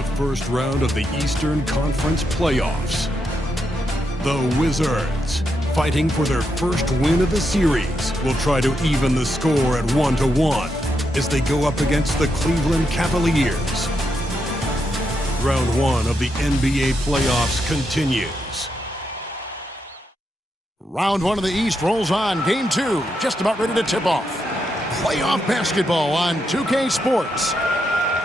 the first round of the Eastern Conference playoffs. The Wizards, fighting for their first win of the series, will try to even the score at 1-1 as they go up against the Cleveland Cavaliers. Round 1 of the NBA playoffs continues. Round 1 of the East rolls on. Game 2 just about ready to tip off. Playoff basketball on 2K Sports.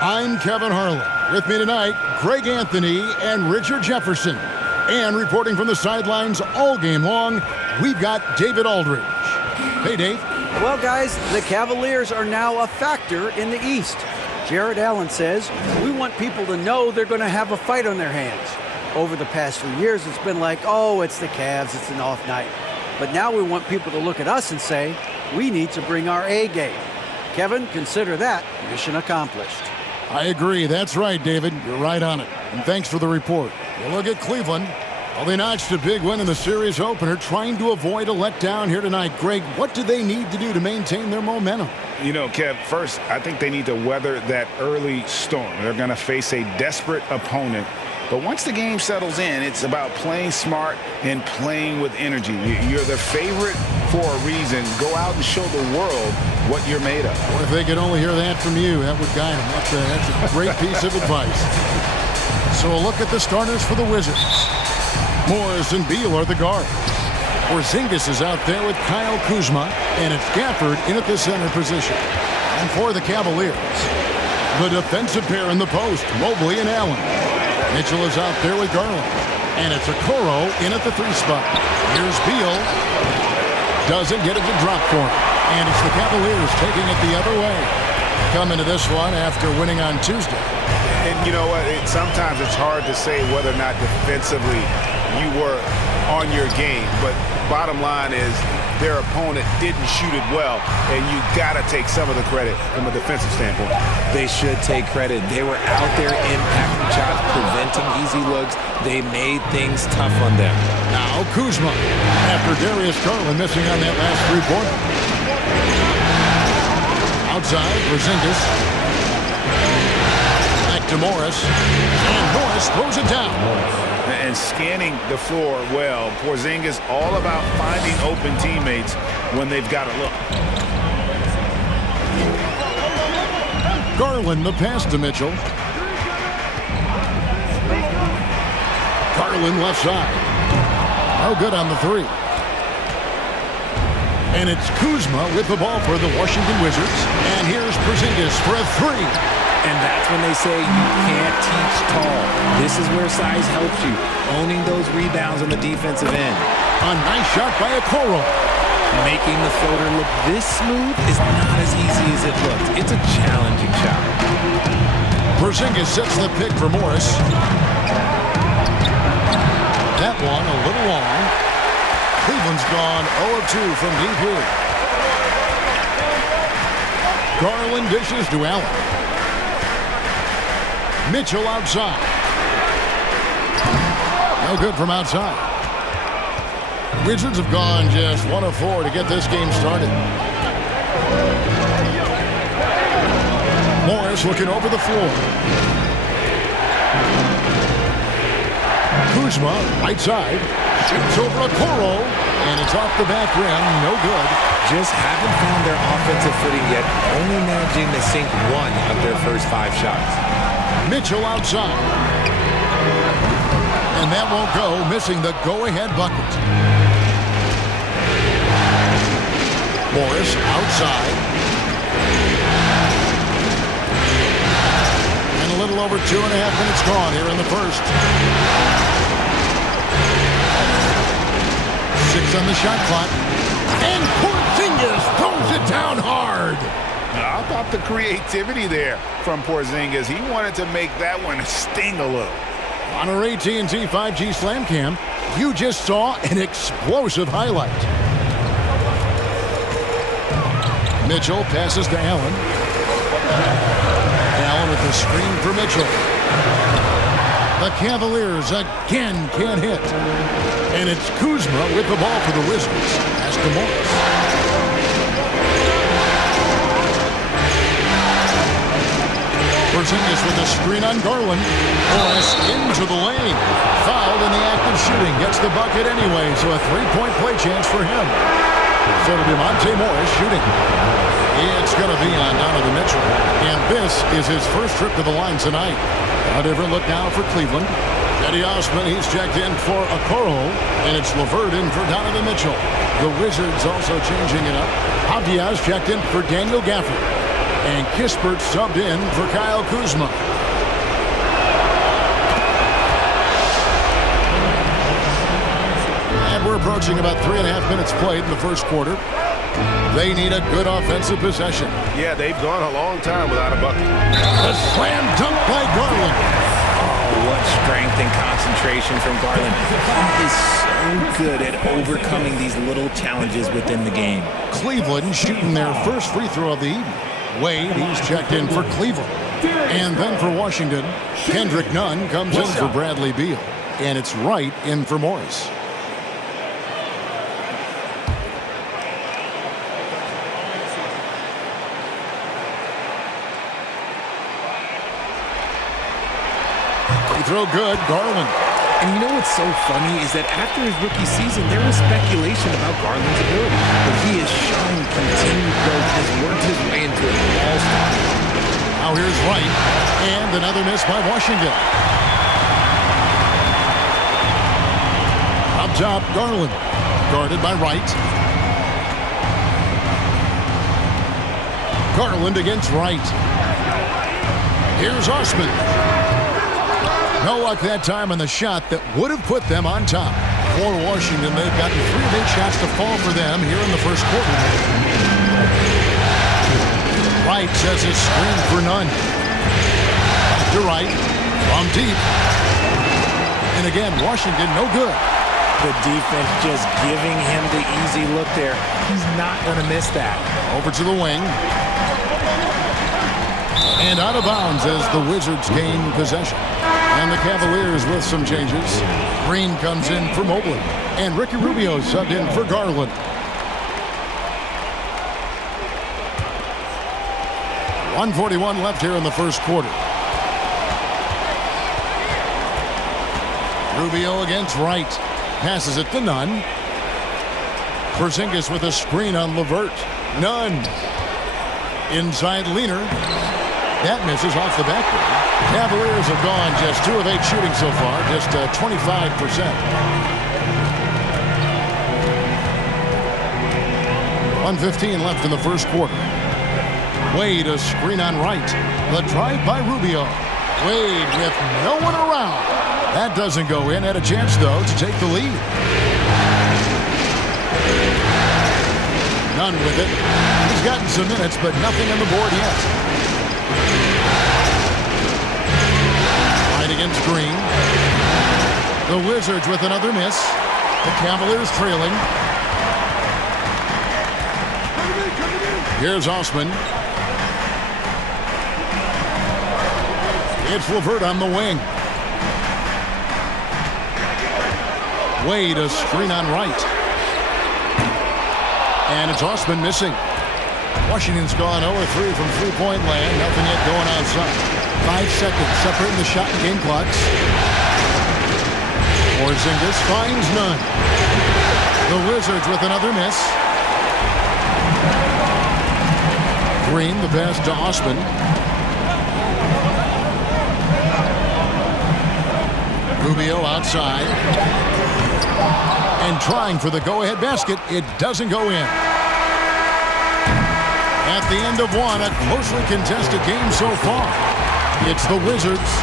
I'm Kevin Harlan. With me tonight, Greg Anthony and Richard Jefferson. And reporting from the sidelines all game long, we've got David Aldridge. Hey, Dave. Well, guys, the Cavaliers are now a factor in the East. Jared Allen says, we want people to know they're going to have a fight on their hands. Over the past few years, it's been like, oh, it's the Cavs, it's an off night. But now we want people to look at us and say, we need to bring our A game. Kevin, consider that mission accomplished. I agree. That's right, David. You're right on it. And thanks for the report. You look at Cleveland. Well, they notched a big win in the series opener, trying to avoid a letdown here tonight. Greg, what do they need to do to maintain their momentum? You know, Kev, first, I think they need to weather that early storm. They're going to face a desperate opponent. But once the game settles in, it's about playing smart and playing with energy. You're the favorite for a reason. Go out and show the world what you're made of. Well, if they could only hear that from you, that would guide them. That's a great piece of advice. So a look at the starters for the Wizards. Morris and Beal are the guards. Porzingis is out there with Kyle Kuzma, and it's Gafford in at the center position. And for the Cavaliers, the defensive pair in the post, Mobley and Allen. Mitchell is out there with Garland, and it's Okoro in at the 3 spot. Here's Beal. Doesn't get it to drop for him, and it's the Cavaliers taking it the other way. Coming to this one after winning on Tuesday. And you know what? Sometimes it's hard to say whether or not defensively you were on your game, but bottom line is their opponent didn't shoot it well, and you got to take some of the credit from a defensive standpoint. They should take credit. They were out there impacting shots, preventing easy looks. They made things tough on them. Now Kuzma, after Darius Garland missing on that last 3-pointer. Outside, Porzingis. Back to Morris, and Morris throws it down. And scanning the floor well. Porzingis all about finding open teammates when they've got a look. Garland the pass to Mitchell. Garland left side. No good on the 3. And it's Kuzma with the ball for the Washington Wizards. And here's Porzingis for a 3. And that's when they say you can't teach tall. This is where size helps you, owning those rebounds on the defensive end. A nice shot by Okoro. Making the floater look this smooth is not as easy as it looks. It's a challenging shot. Porzingis sets the pick for Morris. That one a little long. Cleveland's gone 0 of 2 from deep here. Garland dishes to Allen. Mitchell outside. No good from outside. Wizards have gone just 1 of 4 to get this game started. Morris looking over the floor. Kuzma, right side. Shoots over Okoro, and it's off the back rim. No good. Just haven't found their offensive footing yet, only managing to sink 1 of their first 5 shots. Mitchell outside. And that won't go, missing the go-ahead bucket. Morris outside. And a little over 2.5 minutes gone here in the first. 6 on the shot clock. And Porzingis throws it down hard. How about the creativity there from Porzingis? He wanted to make that one sting a little. On our AT&T 5G Slam Cam, you just saw an explosive highlight. Mitchell passes to Allen. Allen with the screen for Mitchell. The Cavaliers again can't hit. And it's Kuzma with the ball for the Wizards. Pass to Morris. Porzingis with a screen on Garland. Morris into the lane. Fouled in the act of shooting. Gets the bucket anyway, so a three-point play chance for him. So it'll be Monte Morris shooting. It's going to be on Donovan Mitchell. And this is his first trip to the line tonight. A different look now for Cleveland. Eddie Osman, he's checked in for Okoro, and it's LeVert in for Donovan Mitchell. The Wizards also changing it up. Javier checked in for Daniel Gafford. And Kispert subbed in for Kyle Kuzma. And we're approaching about 3.5 minutes played in the first quarter. They need a good offensive possession. Yeah, they've gone a long time without a bucket. A slam dunk by Garland. What strength and concentration from Garland. He is so good at overcoming these little challenges within the game. Cleveland shooting their first free throw of the evening. Wade, he's checked in for Cleveland. And then for Washington, Kendrick Nunn comes in for Bradley Beal. And it's Wright in for Morris. Throw good, Garland. And you know what's so funny is that after his rookie season, there was speculation about Garland's ability. But he has shown continued growth, has worked his way into an all-star. Now here's Wright, and another miss by Washington. Up top, Garland, guarded by Wright. Garland against Wright. Here's Osman. No luck that time on the shot that would have put them on top. For Washington, they've gotten 3 of 8 shots to fall for them here in the first quarter. Wright sets his screen for Nunn. Back to Wright. From deep. And again, Washington no good. The defense just giving him the easy look there. He's not going to miss that. Over to the wing. And out of bounds as the Wizards gain possession. And the Cavaliers with some changes. Green comes in for Mobley. And Ricky Rubio subbed in for Garland. .141 left here in the first quarter. Rubio against Wright. Passes it to Nunn. Porzingis with a screen on LeVert. Nunn. Inside Leaner. That misses off the backboard. Cavaliers have gone just 2 of 8 shooting so far, just 25%. 1:15 left in the first quarter. Wade a screen on Wright. The drive by Rubio. Wade with no one around. That doesn't go in. Had a chance, though, to take the lead. Nunn with it. He's gotten some minutes, but nothing on the board yet. Right against Green. The Wizards with another miss. The Cavaliers trailing. Here's Osman. It's LeVert on the wing. Wade a screen on Wright. And it's Osman missing. Washington's gone 0-3 from three-point land. Nothing yet going outside. 5 seconds separating the shot and game clocks. Porzingis finds none. The Wizards with another miss. Green, the pass to Osman. Rubio outside. And trying for the go-ahead basket. It doesn't go in. At the end of one, a closely contested game so far. It's the Wizards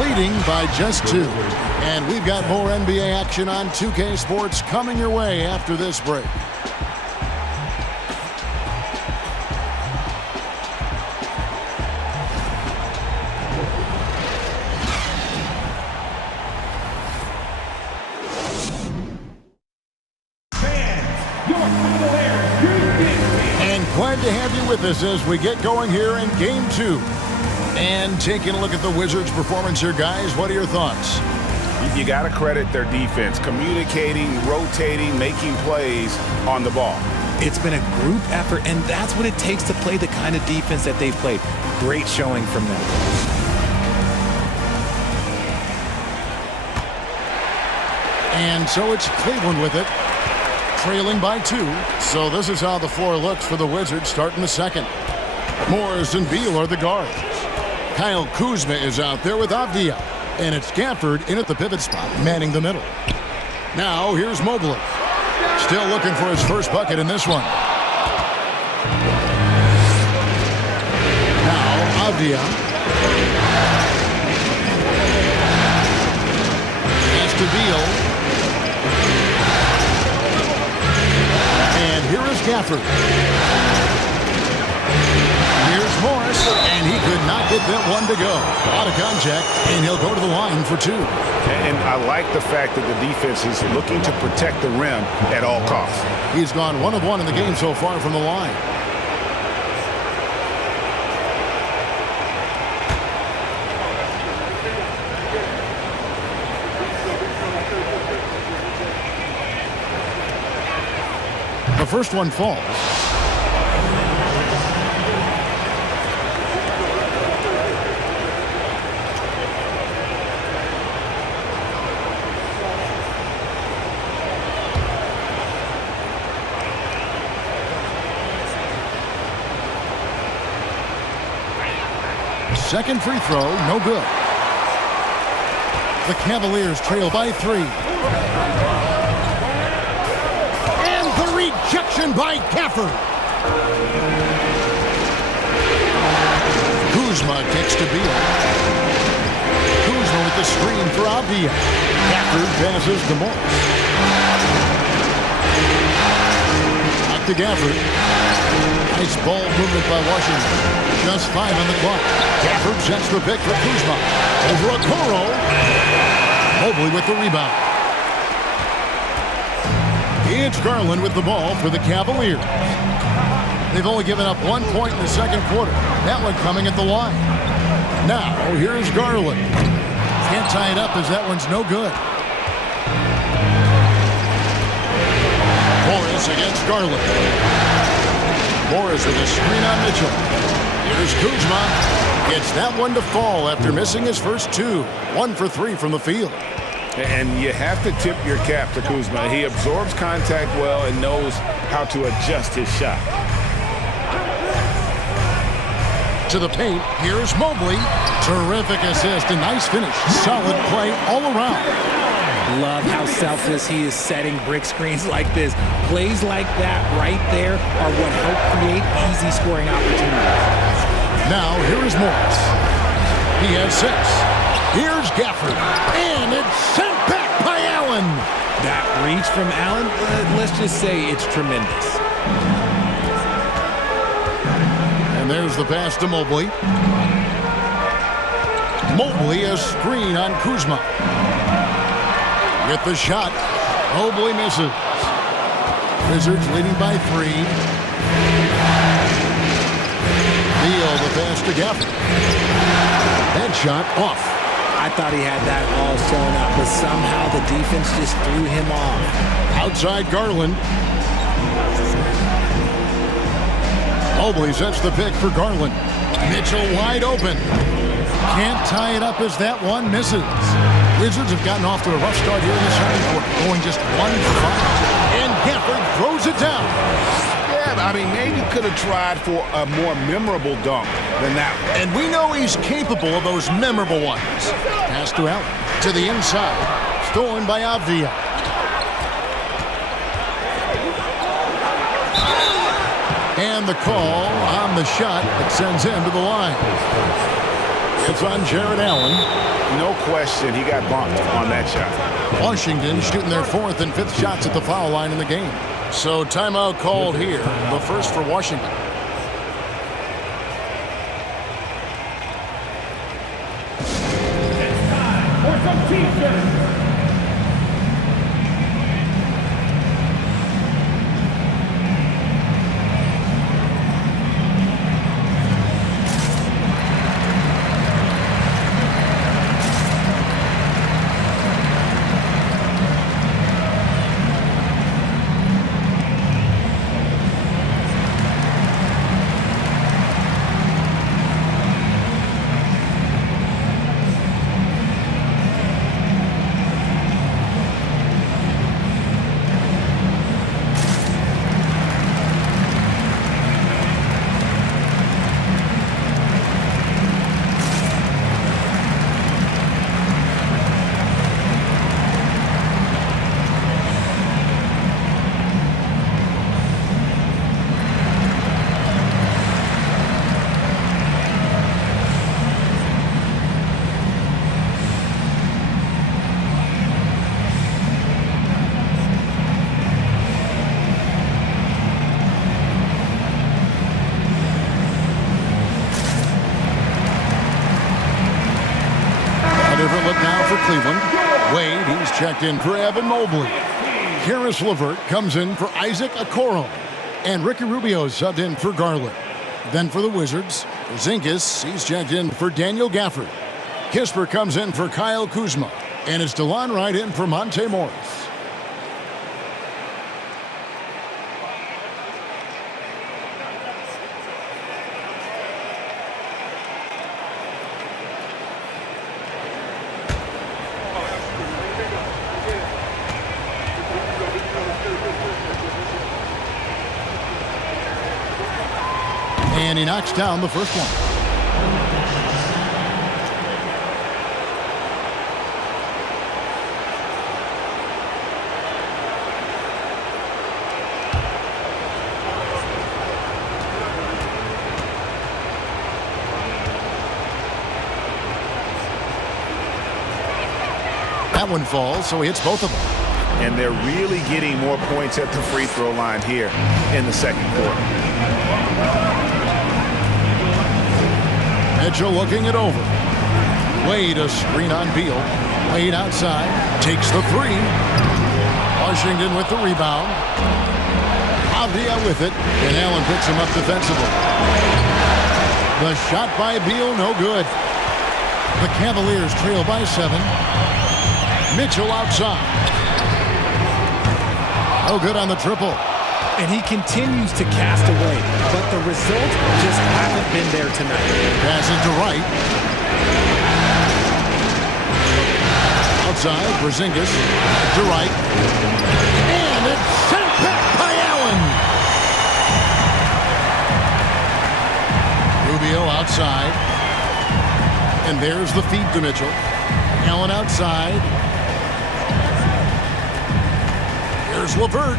leading by just 2. And we've got more NBA action on 2K Sports coming your way after this break. Glad to have you with us as we get going here in Game 2. And taking a look at the Wizards' performance here, guys, what are your thoughts? You got to credit their defense, communicating, rotating, making plays on the ball. It's been a group effort, and that's what it takes to play the kind of defense that they've played. Great showing from them. And so it's Cleveland with it, trailing by 2. So this is how the floor looks for the Wizards starting the second. Morris and Beal are the guards. Kyle Kuzma is out there with Avdia. And it's Gafford in at the pivot spot, manning the middle. Now here's Mobley. Still looking for his first bucket in this one. Now Avdia. Pass to Beal. And here is Gafford. Here's Morris, and he could not get that one to go. Out of contact, and he'll go to the line for 2. And I like the fact that the defense is looking to protect the rim at all costs. He's gone 1 of 1 in the game so far from the line. The first one falls. Second free throw, no good. The Cavaliers trail by 3. And the rejection by Gafford. Kuzma kicks to Beal. Kuzma with the screen for Avdia. Gafford passes to Morris. Back to Gafford. Nice ball movement by Washington. Just 5 on the clock. Gafford sets the pick for Kuzma. Over Okoro. Mobley with the rebound. It's Garland with the ball for the Cavaliers. They've only given up 1 point in the second quarter. That one coming at the line. Now, here's Garland. Can't tie it up as that one's no good. Morris against Garland. Morris with a screen on Mitchell. Here's Kuzma. Gets that one to fall after missing his first 2. 1 for 3 from the field. And you have to tip your cap to Kuzma. He absorbs contact well and knows how to adjust his shot. To the paint, here's Mobley. Terrific assist, a nice finish. Solid play all around. Love how selfless he is setting brick screens like this. Plays like that right there are what help create easy scoring opportunities. Now, here is Morris. He has 6. Here's Gafford. And it's sent back by Allen. That reach from Allen, let's just say it's tremendous. And there's the pass to Mobley. Mobley a screen on Kuzma. With the shot, Mobley misses. Wizards leading by 3. Beal the pass to Gafford. That shot off. I thought he had that all sewn up, but somehow the defense just threw him off. Outside Garland. Mobley sets the pick for Garland. Mitchell wide open. Can't tie it up as that one misses. Wizards have gotten off to a rough start here in the second quarter, going just 1 for 5. And Gafford throws it down. Yeah, I mean, maybe could have tried for a more memorable dunk than that one. And we know he's capable of those memorable ones. Pass to Allen. To the inside. Stolen by Avdia. And the call on the shot that sends him to the line. It's on Jared Allen. No question, he got bumped on that shot. Washington shooting their 4th and 5th shots at the foul line in the game. So timeout called here. The first for Washington. It's time for some t-shirts. different look now for Cleveland. Wade, he's checked in for Evan Mobley. Karis LeVert comes in for Isaac Okoro. And Ricky Rubio subbed in for Garland. Then for the Wizards, Porzingis, he's checked in for Daniel Gafford. Kisper comes in for Kyle Kuzma. And it's DeLon Wright in for Monte Morris. And he knocks down the first one. That one falls, so he hits both of them. And they're really getting more points at the free throw line here in the second quarter. Mitchell looking it over. Wade a screen on Beal. Wade outside. Takes the three. Washington with the rebound. Avdia with it. And Allen picks him up defensively. The shot by Beal, no good. The Cavaliers trail by 7. Mitchell outside. No good on the triple. And he continues to cast away, but the results just haven't been there tonight. Passes to Wright. Outside, Porzingis to Wright. And it's sent back by Allen. Rubio outside. And there's the feed to Mitchell. Allen outside. Here's LeVert.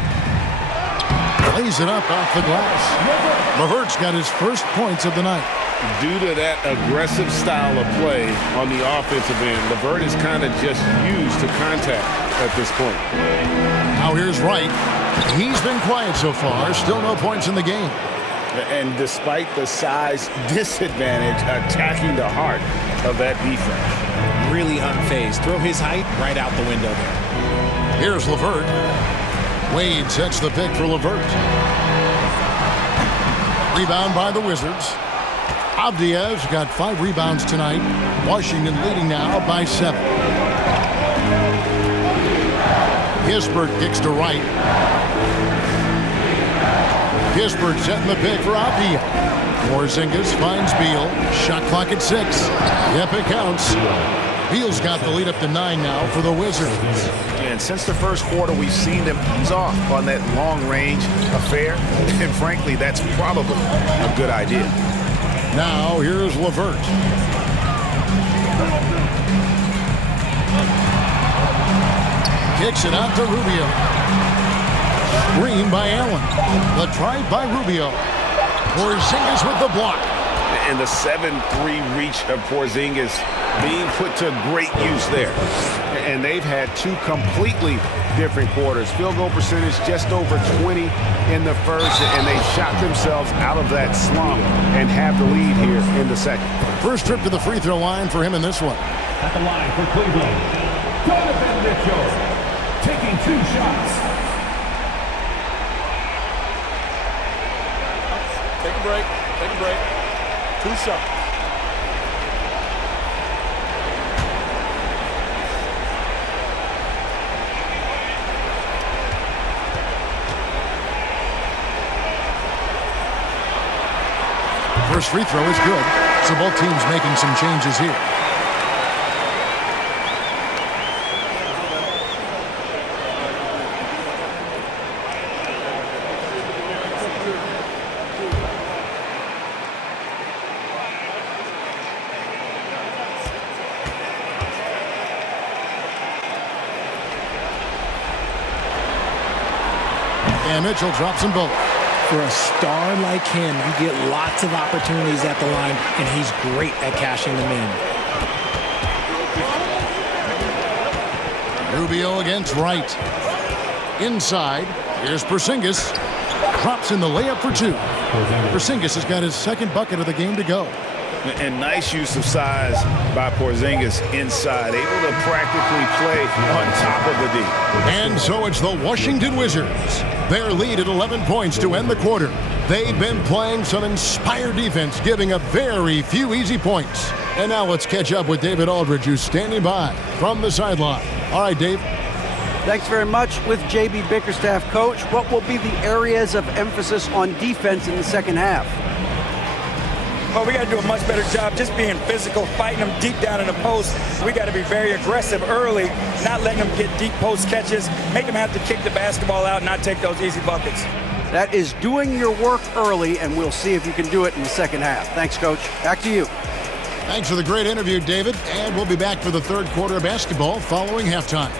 Lays it up off the glass. LeVert's got his first points of the night. Due to that aggressive style of play on the offensive end, LeVert is kind of just used to contact at this point. Now here's Wright. He's been quiet so far. Still no points in the game. And despite the size disadvantage, attacking the heart of that defense. Really unfazed. Throw his height right out the window there. Here's LeVert. Wade sets the pick for LeVert. Rebound by the Wizards. Avdia's got 5 rebounds tonight. Washington leading now by 7. Kispert kicks to Wright. Kispert setting the pick for Avdia. Porzingis finds Beal. Shot clock at 6. Yep, it counts. Beal's got the lead up to 9 now for the Wizards. And since the first quarter, we've seen them ease off on that long-range affair. And frankly, that's probably a good idea. Now, here's LeVert. Kicks it out to Rubio. Screen by Allen. The drive by Rubio. Porzingis with the block. And the 7-3 reach of Porzingis being put to great use there. And they've had 2 completely different quarters. Field goal percentage just over 20 in the first, and they shot themselves out of that slump and have the lead here in the second. First trip to the free throw line for him in this one. At the line for Cleveland, Donovan Mitchell, taking 2 shots. Take a break. Take a break. 2 shots. First free throw is good, so both teams making some changes here. And Mitchell drops them both. For a star like him, you get lots of opportunities at the line, and he's great at cashing them in. Rubio against Wright. Inside, here's Porzingis. Drops in the layup for 2. Porzingis has got his second bucket of the game to go. And nice use of size by Porzingis inside, able to practically play on top of the D. And so it's the Washington Wizards. Their lead at 11 points to end the quarter. They've been playing some inspired defense, giving up very few easy points. And now let's catch up with David Aldridge, who's standing by from the sideline. All right, Dave. Thanks very much. With J.B. Bickerstaff, Coach, what will be the areas of emphasis on defense in the second half? Well, we got to do a much better job just being physical, fighting them deep down in the post. We got to be very aggressive early, not letting them get deep post catches, make them have to kick the basketball out, not take those easy buckets. That is doing your work early, and we'll see if you can do it in the second half. Thanks, Coach. Back to you. Thanks for the great interview, David. And we'll be back for the third quarter of basketball following halftime.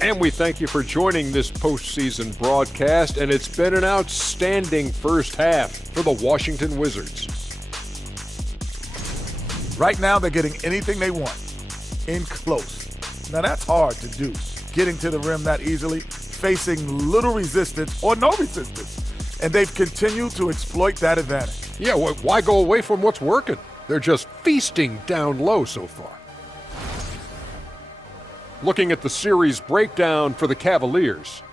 And we thank you for joining this postseason broadcast, and it's been an outstanding first half for the Washington Wizards. Right now, they're getting anything they want in close. Now, that's hard to do, getting to the rim that easily, facing little resistance or no resistance, and they've continued to exploit that advantage. Yeah, why go away from what's working? They're just feasting down low so far. Looking at the series breakdown for the Cavaliers,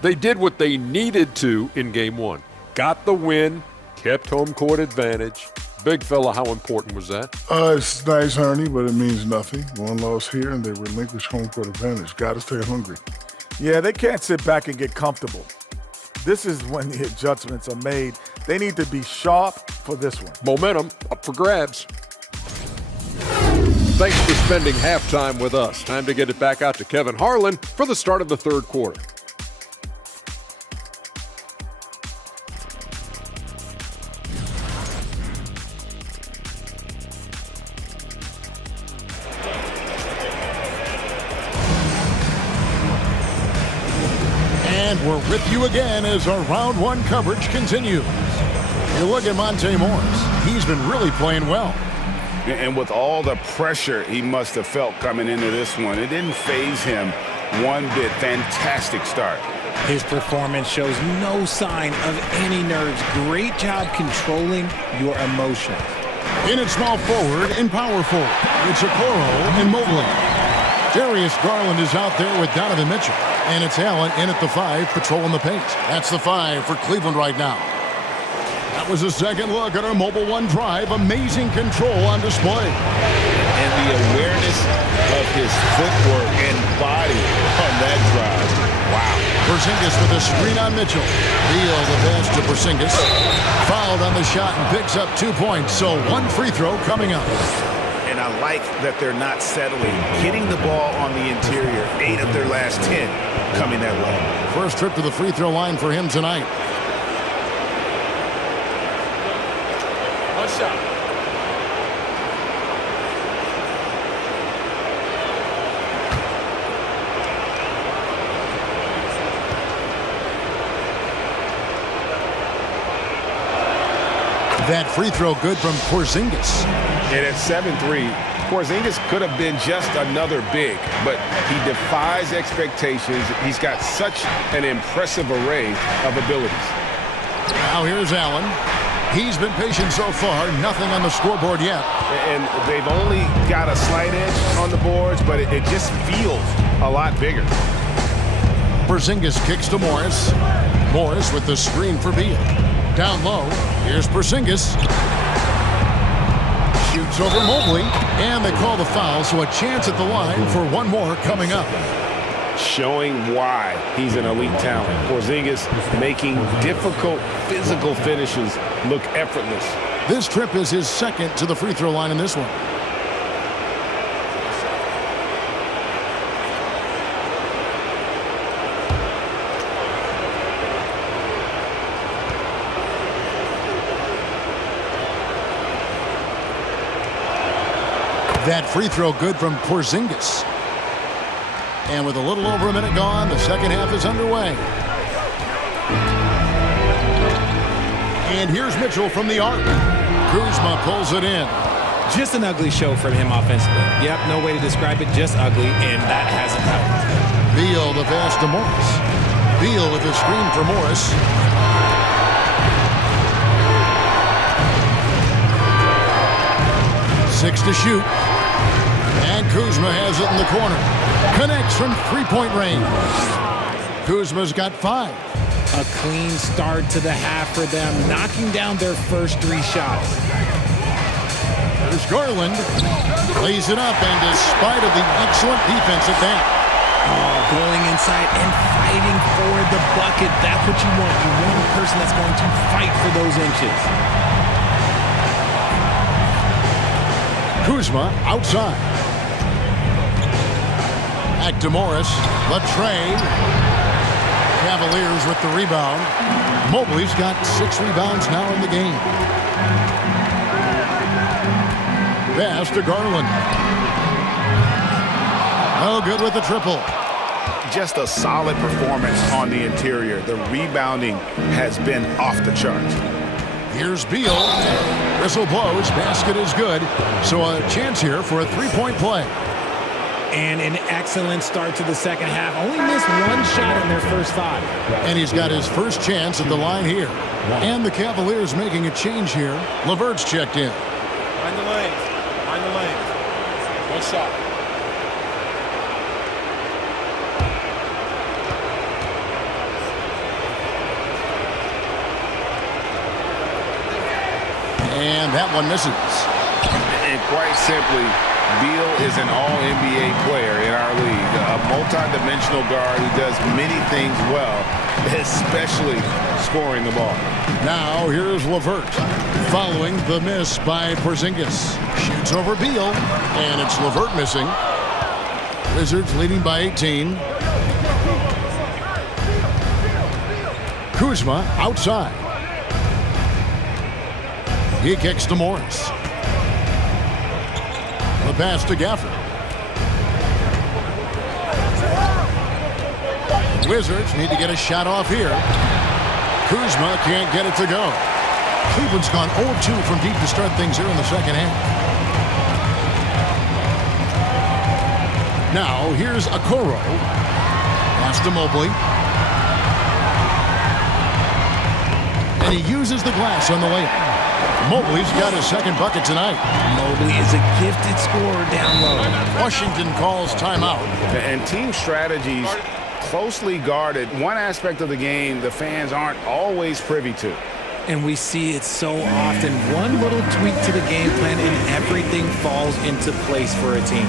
they did what they needed to in Game 1. Got the win, kept home court advantage. Big fella, how important was that? It's nice, Ernie, but it means nothing. One loss here, and they relinquish home court advantage. Got to stay hungry. Yeah, they can't sit back and get comfortable. This is when the adjustments are made. They need to be sharp for this one. Momentum up for grabs. Thanks for spending halftime with us. Time to get it back out to Kevin Harlan for the start of the third quarter. And we're with you again as our round one coverage continues. You look at Monte Morris. He's been really playing well. And with all the pressure he must have felt coming into this one, it didn't faze him one bit. Fantastic start. His performance shows no sign of any nerves. Great job controlling your emotions. In at small forward and power forward, it's Okoro and Mobley. Darius Garland is out there with Donovan Mitchell. And it's Allen in at the 5, patrolling the paint. That's the 5 for Cleveland right now. That was a second look at our Mobile One drive. Amazing control on display. And the awareness of his footwork and body on that drive. Wow. Porzingis with a screen on Mitchell. Beal the pass to Porzingis. Fouled on the shot and picks up 2 points. So one free throw coming up. And I like that they're not settling. Getting the ball on the interior. 8 of their last 10 coming that way. First trip to the free throw line for him tonight. One shot. That free throw good from Porzingis. And at 7-3, Porzingis could have been just another big, but he defies expectations. He's got such an impressive array of abilities. Now here's Allen. He's been patient so far. Nothing on the scoreboard yet. And they've only got a slight edge on the boards, but it just feels a lot bigger. Porzingis kicks to Morris. Morris with the screen for Beal. Down low, here's Porzingis. Shoots over Mobley, and they call the foul, so a chance at the line for one more coming up. Showing why he's an elite talent. Porzingis making difficult physical finishes look effortless. This trip is his second to the free throw line in this one. That free throw good from Porzingis. And with a little over a minute gone, the second half is underway. And here's Mitchell from the arc. Kuzma pulls it in. Just an ugly show from him offensively. Yep, no way to describe it, just ugly, and that hasn't helped. Beal the pass to Morris. Beal with the screen for Morris. Six to shoot. And Kuzma has it in the corner. Connects from three-point range. Kuzma's got 5. A clean start to the half for them, knocking down their first 3 shots. There's Garland. Lays it up, and despite of the excellent defense at that. Going inside and fighting for the bucket. That's what you want. You want a person that's going to fight for those inches. Kuzma outside. Back to Morris. Latrey. Cavaliers with the rebound. Mobley's got 6 rebounds now in the game. Pass to Garland. Oh, good with the triple. Just a solid performance on the interior. The rebounding has been off the charts. Here's Beal. Whistle blows. Basket is good. So a chance here for a 3-point play. And an excellent start to the second half. Only missed 1 shot in their first 5. And he's got his first chance at the line here. And the Cavaliers making a change here. LeVert's checked in. Find the lanes. Find the lanes. 1 shot. And that one misses. And quite simply, Beal is an all-NBA player in our league. A multi-dimensional guard who does many things well, especially scoring the ball. Now here's LeVert following the miss by Porzingis. Shoots over Beal, and it's LeVert missing. Wizards leading by 18. Kuzma outside. He kicks to Morris. The pass to Gafford. Wizards need to get a shot off here. Kuzma can't get it to go. Cleveland's gone 0-2 from deep to start things here in the second half. Now here's Okoro. Pass to Mobley. And he uses the glass on the layup. Mobley's got his second bucket tonight. Mobley is a gifted scorer down low. Washington calls timeout. And team strategies closely guarded. One aspect of the game the fans aren't always privy to. And we see it so often. One little tweak to the game plan and everything falls into place for a team.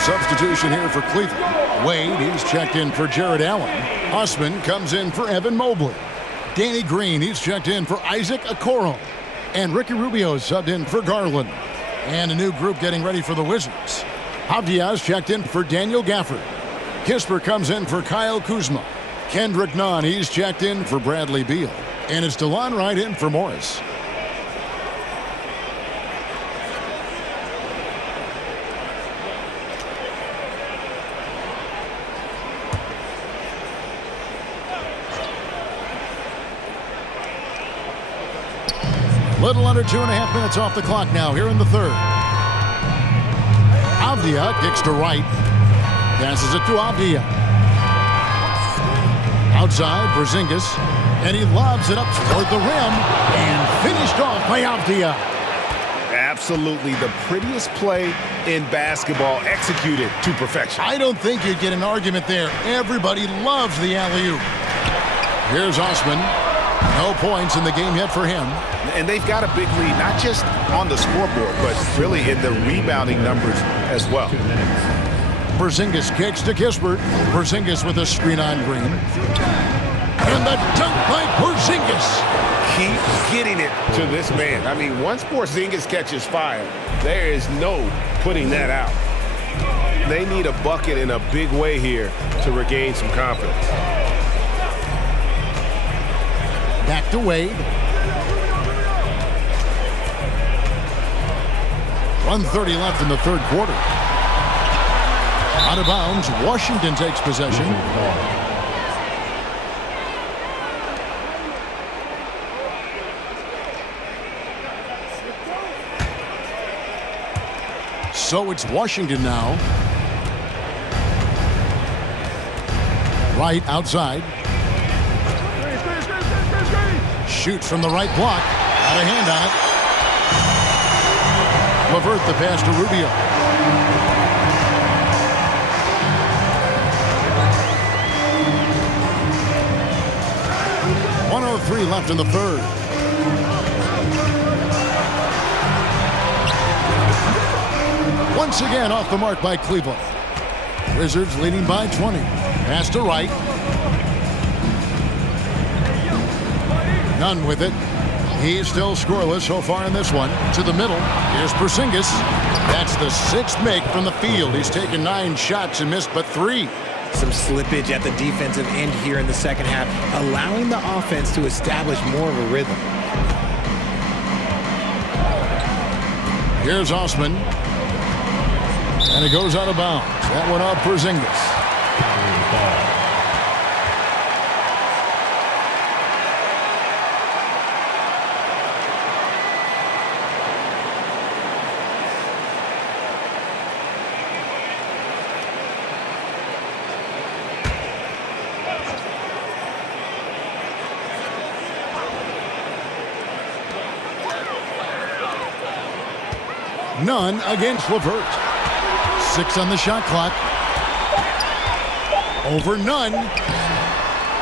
Substitution here for Cleveland. Wade, he's checked in for Jared Allen. Usman comes in for Evan Mobley. Danny Green, he's checked in for Isaac Okoro. And Ricky Rubio's subbed in for Garland. And a new group getting ready for the Wizards. Avdiaz checked in for Daniel Gafford. Kisper comes in for Kyle Kuzma. Kendrick Nunn, he's checked in for Bradley Beal. And it's DeLon Wright in for Morris. Little under 2.5 minutes off the clock now here in the third. Avdia kicks to right. Passes it to Avdia. Outside, Porzingis. And he lobs it up toward the rim. And finished off by Avdia. Absolutely the prettiest play in basketball, executed to perfection. I don't think you'd get an argument there. Everybody loves the alley-oop. Here's Osman. No points in the game yet for him. And they've got a big lead, not just on the scoreboard, but really in the rebounding numbers as well. Porzingis kicks to Kispert. Porzingis with a screen on Green. And the dunk by Porzingis. Keep getting it to this man. I mean, once Porzingis catches fire, there is no putting that out. They need a bucket in a big way here to regain some confidence. Back to Wade. 1:30 left in the third quarter. Out of bounds, Washington takes possession. So it's Washington now. Right outside. Shoots from the right block. Got a hand on it. Levert the pass to Rubio. .103 left in the third. Once again off the mark by Cleveland. Wizards leading by 20. Pass to Wright. None with it. He's still scoreless so far in this one. To the middle. Here's Porzingis. That's the sixth make from the field. He's taken 9 shots and missed but 3. Some slippage at the defensive end here in the second half, allowing the offense to establish more of a rhythm. Here's Osman. And it goes out of bounds. That one off Porzingis. None against Levert. 6 on the shot clock. Over none.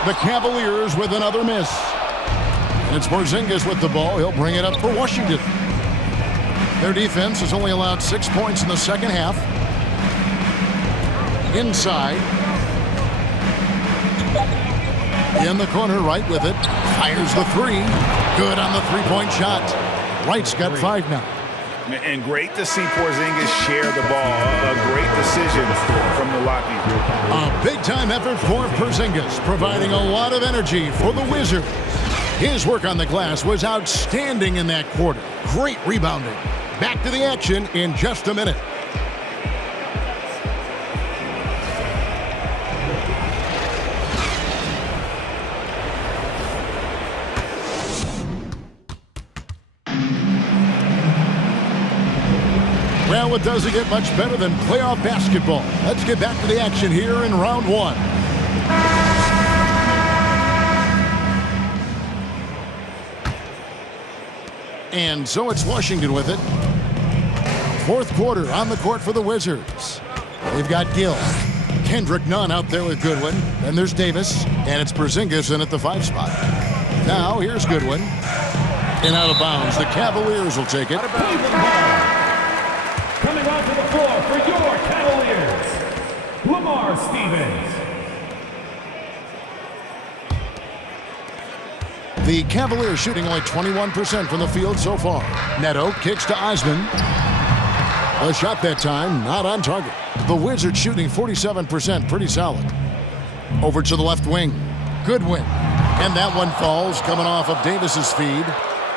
The Cavaliers with another miss. And it's Porzingis with the ball. He'll bring it up for Washington. Their defense has only allowed 6 points in the second half. Inside. In the corner, Wright with it. Fires the 3. Good on the three-point shot. Wright's got 5 now. And great to see Porzingis share the ball. A great decision from the Lockheed. A big-time effort for Porzingis, providing a lot of energy for the Wizards. His work on the glass was outstanding in that quarter. Great rebounding. Back to the action in just a minute. Well, it doesn't get much better than playoff basketball. Let's get back to the action here in round 1. And so it's Washington with it. Fourth quarter on the court for the Wizards. They've got Gill. Kendrick Nunn out there with Goodwin. Then there's Davis. And it's Porzingis in at the 5 spot. Now here's Goodwin. And out of bounds. The Cavaliers will take it. Coming onto the floor for your Cavaliers, Lamar Stevens. The Cavaliers shooting only 21% from the field so far. Neto kicks to Osman. A shot that time, not on target. The Wizards shooting 47%, pretty solid. Over to the left wing, Goodwin. And that one falls, coming off of Davis's feed.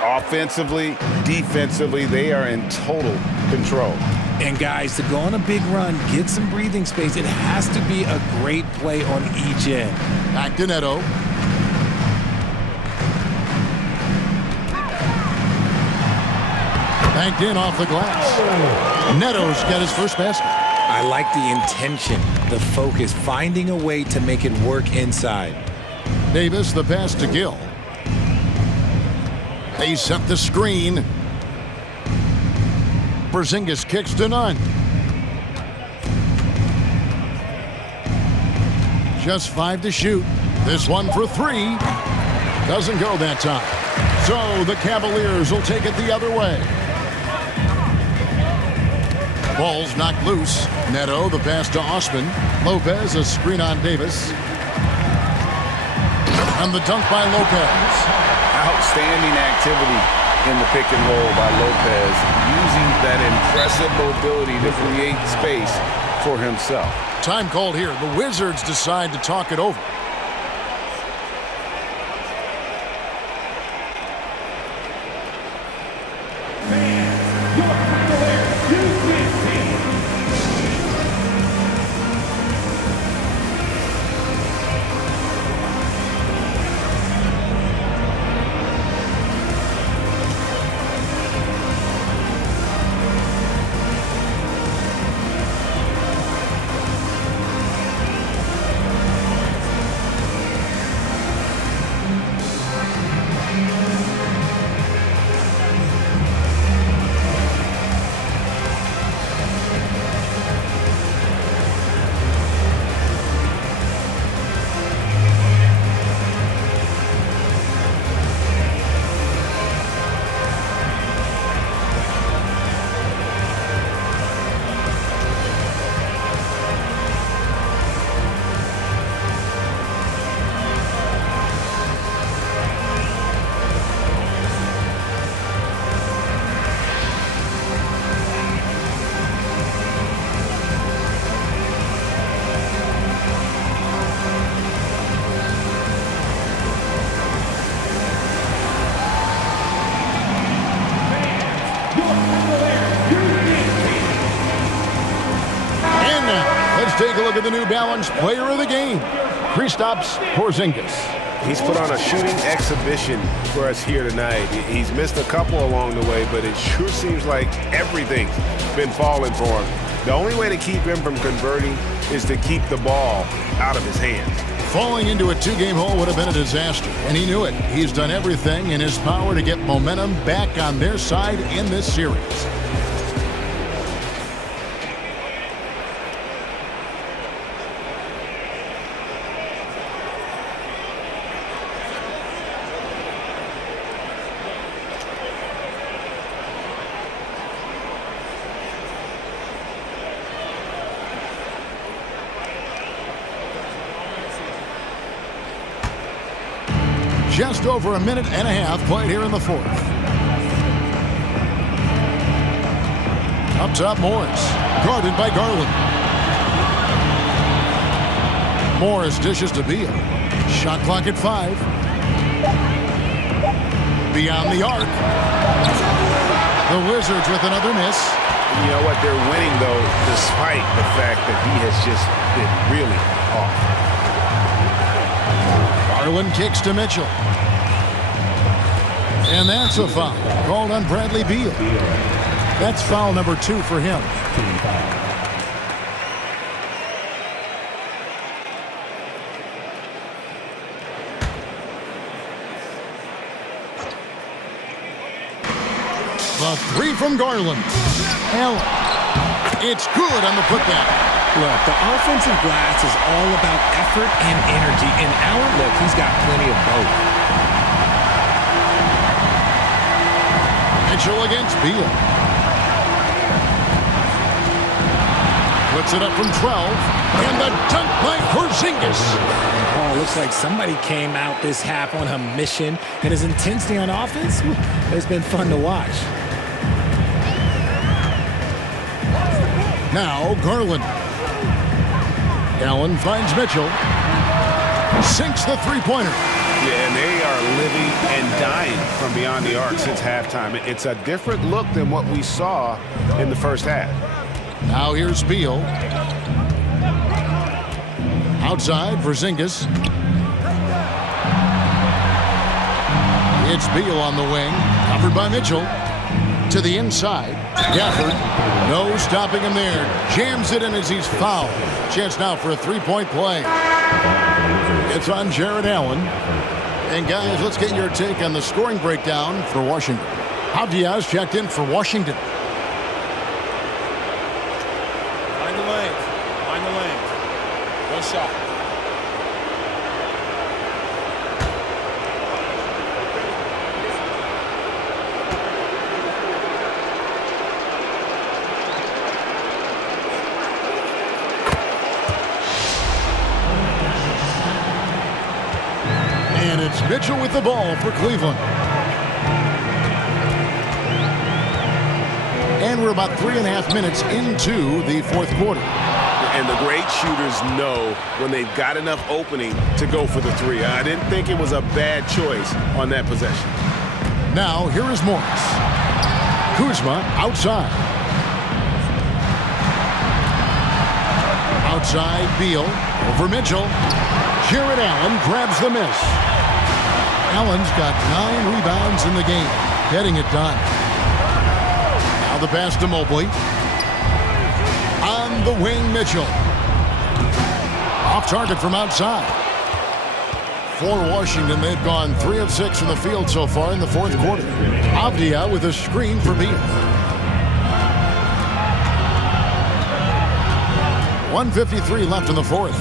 Offensively, defensively, they are in total control. And guys, to go on a big run, get some breathing space, it has to be a great play on each end. Back to Neto. Banked in off the glass. Neto's got his first basket. I like the intention, the focus, finding a way to make it work inside. Davis, the pass to Gill. They set the screen. Porzingis kicks to none. Just 5 to shoot. This one for 3. Doesn't go that time. So the Cavaliers will take it the other way. Ball's knocked loose. Neto, the pass to Osman. Lopez, a screen on Davis. And the dunk by Lopez. Outstanding activity in the pick and roll by Lopez, using that impressive mobility to create space for himself. Time called here. The Wizards decide to talk it over. Take a look at the New Balance player of the game, Kristaps Porzingis. He's put on a shooting exhibition for us here tonight. He's missed a couple along the way, but it sure seems like everything's been falling for him. The only way to keep him from converting is to keep the ball out of his hands. Falling into a 2-game hole would have been a disaster, and he knew it. He's done everything in his power to get momentum back on their side in this series. Just over a minute and a half played here in the fourth. Up top, Morris. Guarded by Garland. Morris dishes to Beal. Shot clock at 5. Beyond the arc. The Wizards with another miss. You know what? They're winning, though, despite the fact that he has just been really off. Garland kicks to Mitchell. And that's a foul called on Bradley Beal. That's foul number 2 for him. The 3 from Garland. Allen. It's good on the putback. Look, the offensive glass is all about effort and energy. And Allen, look, he's got plenty of both. Mitchell against Beal. Puts it up from 12. And the dunk by Porzingis. Oh, looks like somebody came out this half on a mission. And his intensity on offense, it's been fun to watch. Now Garland. Allen finds Mitchell. Sinks the three-pointer. Yeah, and they are living and dying from beyond the arc since halftime. It's a different look than what we saw in the first half. Now here's Beal. Outside, Porzingis. It's Beal on the wing. Covered by Mitchell. To the inside. Gafford, no stopping him there. Jams it in as he's fouled. Chance now for a three-point play. It's on Jared Allen. And guys, let's get your take on the scoring breakdown for Washington. Diaz checked in for Washington. Find the lanes. Find the lanes. One shot. And it's Mitchell with the ball for Cleveland. And we're about 3.5 minutes into the fourth quarter. And the great shooters know when they've got enough opening to go for the three. I didn't think it was a bad choice on that possession. Now, here is Morris. Kuzma outside. Outside, Beal. Over Mitchell. Jared Allen grabs the miss. Allen's got 9 rebounds in the game, getting it done. Now the pass to Mobley. On the wing, Mitchell. Off target from outside. For Washington, they've gone 3 of 6 from the field so far in the fourth quarter. Avdia with a screen for Beal. 1:53 left in the fourth.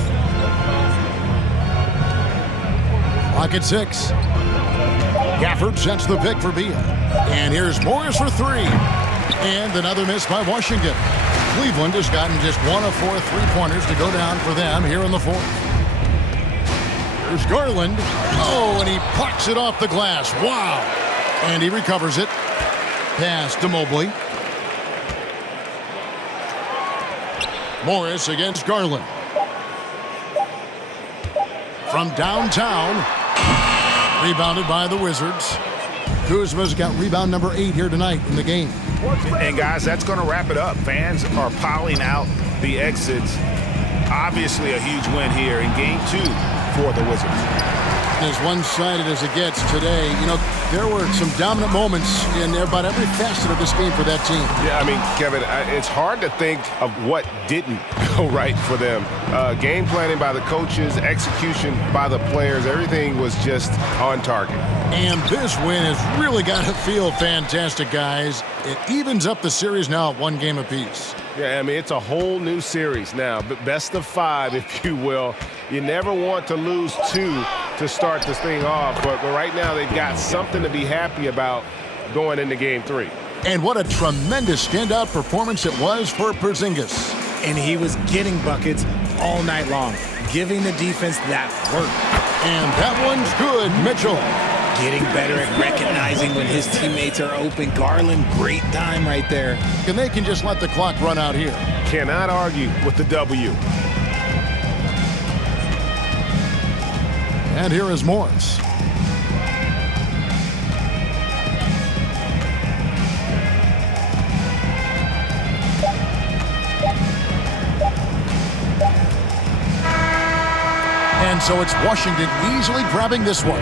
Clock at 6. Gafford sets the pick for Beal. And here's Morris for 3. And another miss by Washington. Cleveland has gotten just 1 of 4 three-pointers to go down for them here in the fourth. Here's Garland. Oh, and he plucks it off the glass. Wow. And he recovers it. Pass to Mobley. Morris against Garland. From downtown. Rebounded by the Wizards. Kuzma's got rebound number 8 here tonight in the game. And guys, that's going to wrap it up. Fans are piling out the exits. Obviously a huge win here in game 2 for the Wizards. As one-sided as it gets today, you know, there were some dominant moments in about every facet of this game for that team. Yeah, I mean, Kevin, it's hard to think of what didn't go right for them. Game planning by the coaches, execution by the players, everything was just on target. And this win has really got to feel fantastic, guys. It evens up the series now at 1 game apiece. Yeah, I mean, it's a whole new series now, but best of 5, if you will. You never want to lose 2 to start this thing off, but right now they've got something to be happy about going into game 3. And what a tremendous standout performance it was for Porzingis. And he was getting buckets all night long, giving the defense that work. And that one's good, Mitchell. Getting better at recognizing when his teammates are open. Garland, great time right there. And they can just let the clock run out here. Cannot argue with the W. And here is Morris. And so it's Washington easily grabbing this one.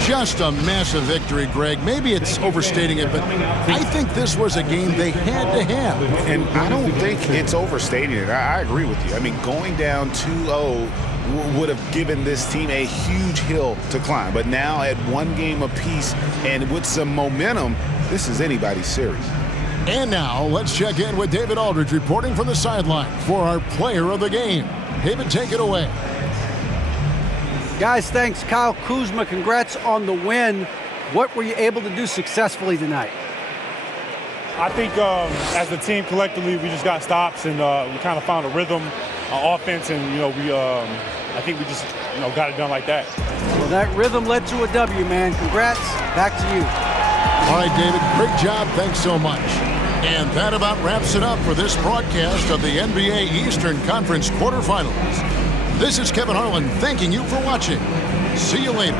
Just a massive victory, Greg. Maybe it's overstating it, but I think this was a game they had to have. And I don't think it's overstating it. I agree with you. I mean, going down 2-0 would have given this team a huge hill to climb. But now at 1 game apiece and with some momentum, this is anybody's series. And now let's check in with David Aldridge reporting from the sideline for our player of the game. David, take it away. Guys, thanks. Kyle Kuzma, congrats on the win. What were you able to do successfully tonight? I think as a team collectively, we just got stops and we kind of found a rhythm on offense, and I think we just got it done like that. Well, that rhythm led to a W, man. Congrats. Back to you. All right, David, great job. Thanks so much. And that about wraps it up for this broadcast of the NBA Eastern Conference quarterfinals. This is Kevin Harlan thanking you for watching. See you later.